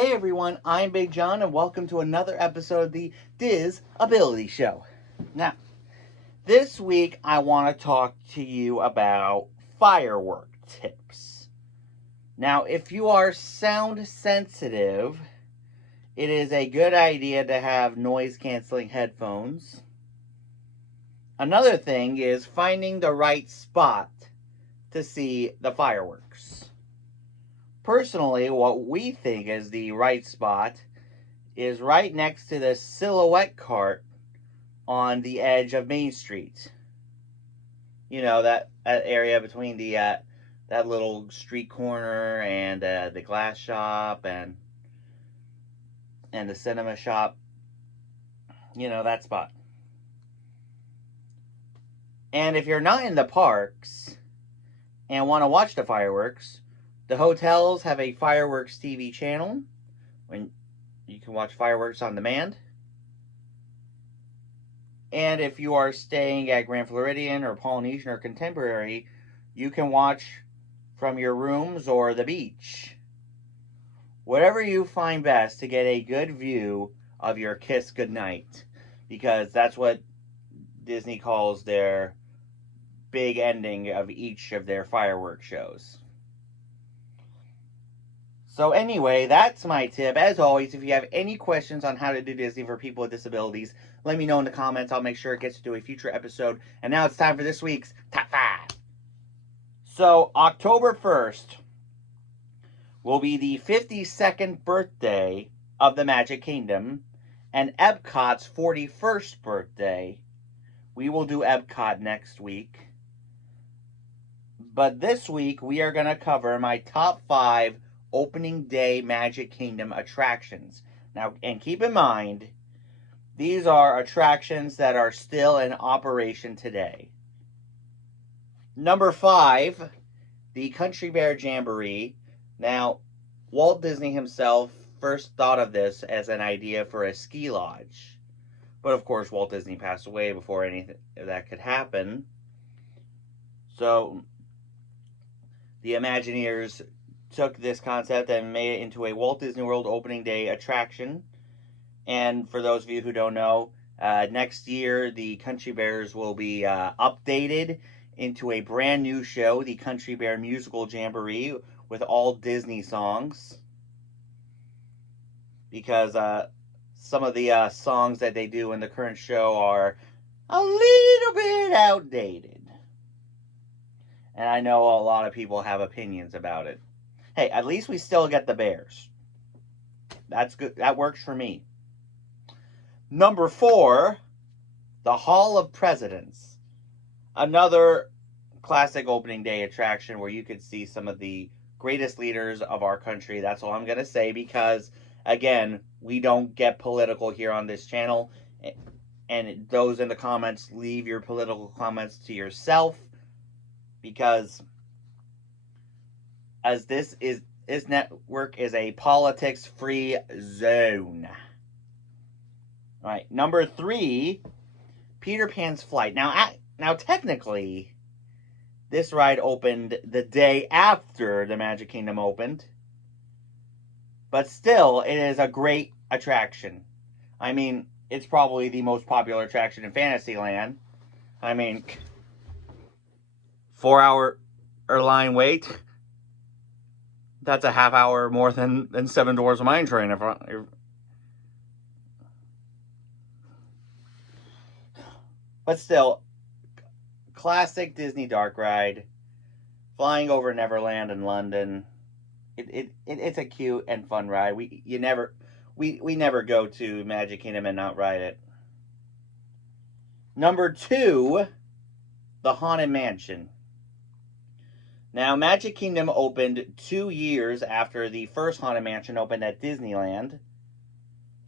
Hey everyone, I'm Big John and welcome to another episode of the DIS Ability Show. Now, this week I want to talk to you about firework tips. Now, if you are sound sensitive, it is a good idea to have noise canceling headphones. Another thing is finding the right spot to see the fireworks. Personally, what we think is the right spot is right next to the silhouette cart on the edge of Main Street. You know, that area between the that little street corner and the glass shop and the cinema shop. You know, that spot. And if you're not in the parks and want to watch the fireworks, the hotels have a fireworks TV channel when you can watch fireworks on demand. And if you are staying at Grand Floridian or Polynesian or Contemporary, you can watch from your rooms or the beach. Whatever you find best to get a good view of your kiss goodnight, because that's what Disney calls their big ending of each of their fireworks shows. So anyway, that's my tip. As always, if you have any questions on how to do Disney for people with disabilities, let me know in the comments. I'll make sure it gets to a future episode. And now it's time for this week's Top 5. So October 1st will be the 52nd birthday of the Magic Kingdom and Epcot's 41st birthday. We will do Epcot next week. But this week, we are going to cover my top 5 opening day Magic Kingdom attractions. Now, and keep in mind, these are attractions that are still in operation today. Number 5, the Country Bear Jamboree. Now, Walt Disney himself first thought of this as an idea for a ski lodge. But of course, Walt Disney passed away before anything that could happen. So, the Imagineers took this concept and made it into a Walt Disney World opening day attraction. And for those of you who don't know, next year the Country Bears will be updated into a brand new show, the Country Bear Musical Jamboree, with all Disney songs. Because some of the songs that they do in the current show are a little bit outdated. And I know a lot of people have opinions about it. Hey, at least we still get the Bears. That's good. That works for me. Number 4, the Hall of Presidents. Another classic opening day attraction where you could see some of the greatest leaders of our country. That's all I'm going to say because, again, we don't get political here on this channel. And those in the comments, leave your political comments to yourself. Because as this network is a politics-free zone. All right, number 3, Peter Pan's Flight. Now technically, this ride opened the day after the Magic Kingdom opened. But still, it is a great attraction. I mean, it's probably the most popular attraction in Fantasyland. I mean, 4-hour line wait. That's a half hour more than Seven Dwarfs Mine Train. But still, classic Disney dark ride. Flying over Neverland in London. It's a cute and fun ride. We never go to Magic Kingdom and not ride it. Number 2, the Haunted Mansion. Now, Magic Kingdom opened 2 years after the first Haunted Mansion opened at Disneyland.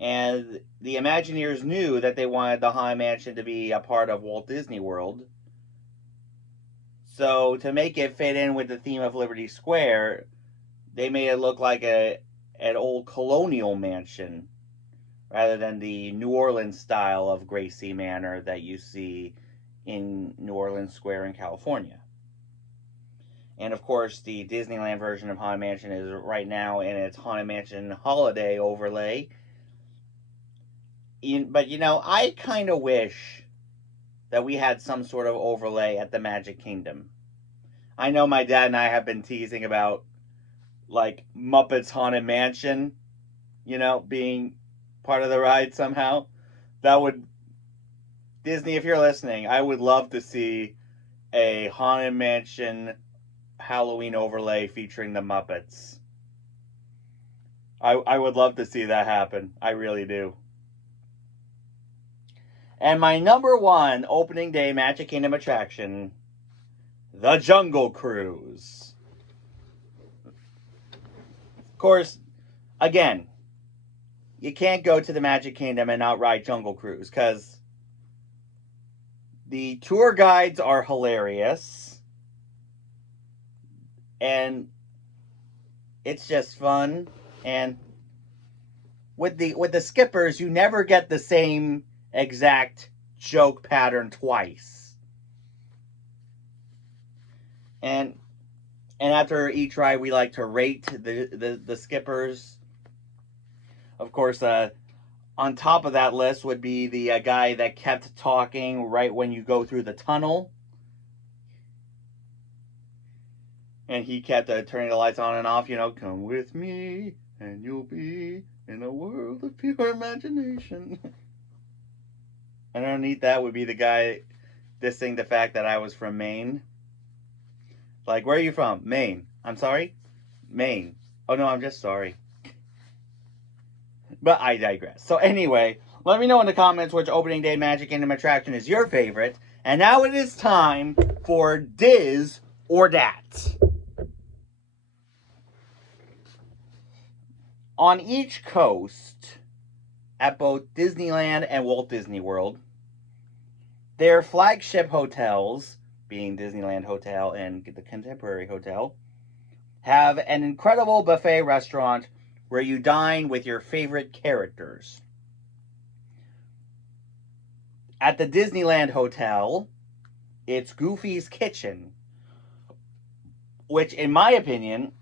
And the Imagineers knew that they wanted the Haunted Mansion to be a part of Walt Disney World. So, to make it fit in with the theme of Liberty Square, they made it look like an old colonial mansion rather than the New Orleans style of Gracie Manor that you see in New Orleans Square in California. And of course, the Disneyland version of Haunted Mansion is right now in its Haunted Mansion holiday overlay. But I kind of wish that we had some sort of overlay at the Magic Kingdom. I know my dad and I have been teasing about, like, Muppets Haunted Mansion, being part of the ride somehow. Disney, if you're listening, I would love to see a Haunted Mansion Halloween overlay featuring the Muppets. I would love to see that happen. I really do. And my number one opening day Magic Kingdom attraction, the Jungle Cruise. Of course, again, you can't go to the Magic Kingdom and not ride Jungle Cruise because the tour guides are hilarious. And it's just fun. And with the skippers, you never get the same exact joke pattern twice. And after each ride, we like to rate the skippers. Of course, on top of that list would be the guy that kept talking right when you go through the tunnel. And he kept turning the lights on and off, come with me and you'll be in a world of pure imagination. And underneath that would be the guy dissing the fact that I was from Maine. Like, where are you from? Maine. I'm sorry? Maine. Oh, no, I'm just sorry. But I digress. So anyway, let me know in the comments which opening day Magic Kingdom attraction is your favorite. And now it is time for DIS or DAT. On each coast, at both Disneyland and Walt Disney World, their flagship hotels, being Disneyland Hotel and the Contemporary Hotel, have an incredible buffet restaurant where you dine with your favorite characters. At the Disneyland Hotel, it's Goofy's Kitchen, which, in my opinion,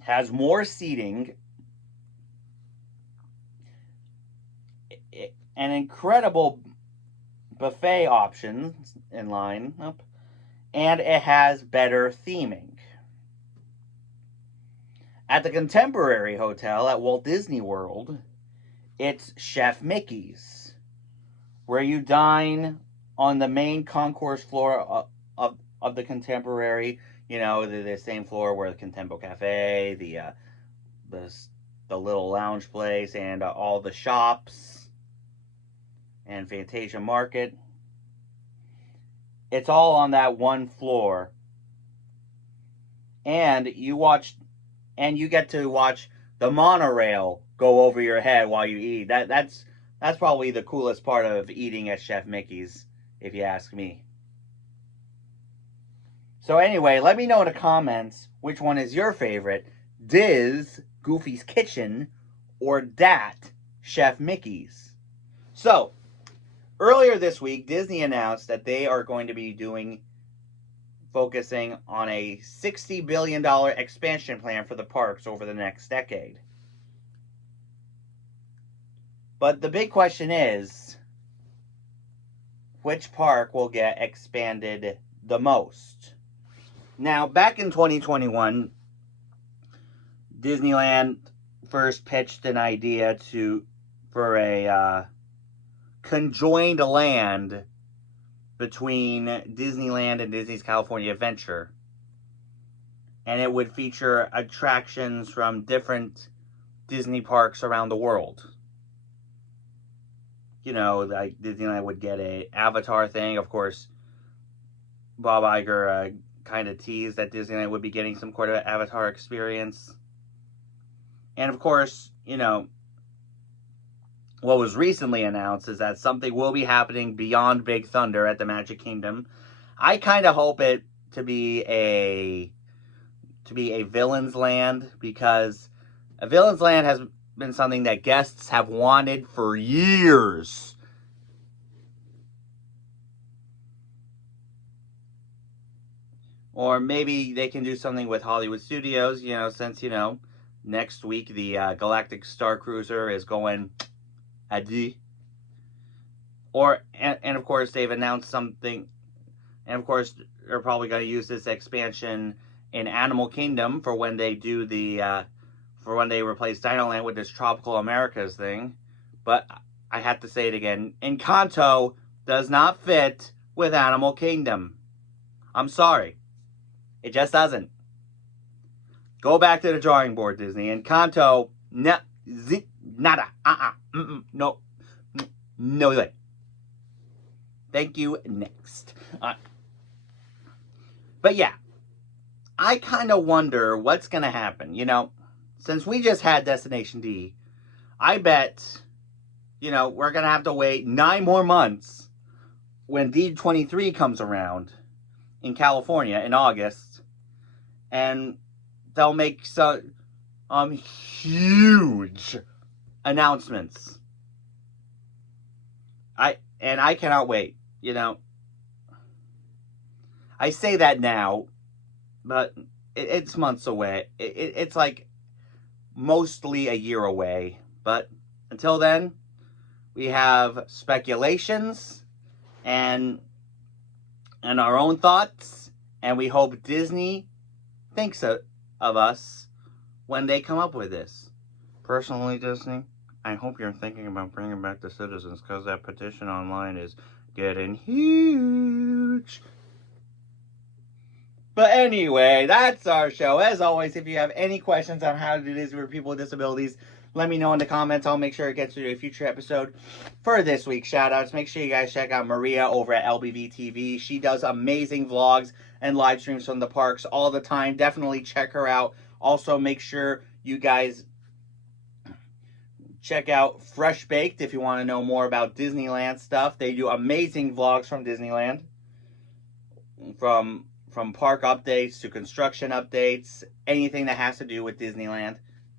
has more seating, an incredible buffet options in lineup, and it has better theming. At the Contemporary Hotel at Walt Disney World, it's Chef Mickey's, where you dine on the main concourse floor of the Contemporary. The same floor where the Contempo Cafe, the little lounge place, and all the shops, and Fantasia Market. It's all on that one floor. And you get to watch the monorail go over your head while you eat. That's probably the coolest part of eating at Chef Mickey's, if you ask me. So anyway, let me know in the comments which one is your favorite, DIS, Goofy's Kitchen, or DAT, Chef Mickey's. So, earlier this week, Disney announced that they are going to be focusing on a $60 billion expansion plan for the parks over the next decade. But the big question is, which park will get expanded the most? Now, back in 2021, Disneyland first pitched an idea for a conjoined land between Disneyland and Disney's California Adventure. And it would feature attractions from different Disney parks around the world. Like Disneyland would get a Avatar thing. Of course, Bob Iger kind of teased that Disneyland would be getting some sort of Avatar experience. And of course, what was recently announced is that something will be happening beyond Big Thunder at the Magic Kingdom. I kind of hope it to be a Villain's Land, because a Villain's Land has been something that guests have wanted for years. Or maybe they can do something with Hollywood Studios, since, next week the Galactic Star Cruiser is going adieu. And of course, they've announced something, and of course, they're probably going to use this expansion in Animal Kingdom for when they do for when they replace Dinoland with this Tropical Americas thing. But I have to say it again, Encanto does not fit with Animal Kingdom. I'm sorry. It just doesn't. Go back to the drawing board, Disney. Encanto, nada, no, no way. Thank you, next. But yeah, I kind of wonder what's going to happen. Since we just had Destination D, I bet, we're going to have to wait 9 more months when D23 comes around in California in August. And they'll make some huge announcements. I cannot wait, I say that now, but it's months away. It's like mostly a year away. But until then, we have speculations and our own thoughts, and we hope Disney thinks of us when they come up with this. Personally, Disney, I hope you're thinking about bringing back the citizens, because that petition online is getting huge. But anyway, that's our show. As always, if you have any questions on how to do this for people with disabilities, let me know in the comments. I'll make sure it gets to a future episode. For this week's shoutouts, make sure you guys check out Maria over at LBV TV. She does amazing vlogs and live streams from the parks all the time. Definitely check her out. Also, make sure you guys check out Fresh Baked if you want to know more about Disneyland stuff. They do amazing vlogs from Disneyland. From park updates to construction updates, anything that has to do with Disneyland.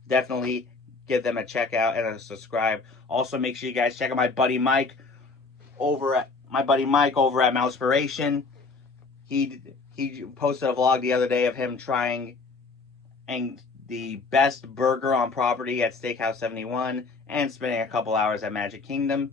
Definitely give them a check out and a subscribe. Also, make sure you guys check out my buddy Mike over at Mousepiration. He posted a vlog the other day of him trying the best burger on property at Steakhouse 71 and spending a couple hours at Magic Kingdom.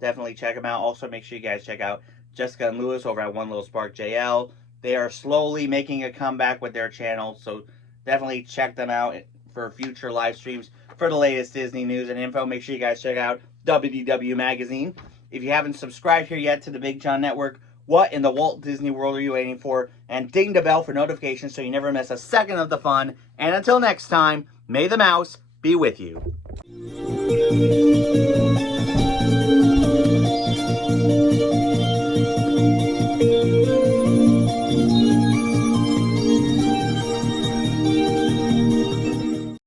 Definitely check him out. Also, make sure you guys check out Jessica and Lewis over at One Little Spark JL. They are slowly making a comeback with their channel, so definitely check them out for future live streams. For the latest Disney news and info, make sure you guys check out WDW Magazine. If you haven't subscribed here yet to the Big John Network, what in the Walt Disney World are you waiting for? And ding the bell for notifications so you never miss a second of the fun. And until next time, may the mouse be with you.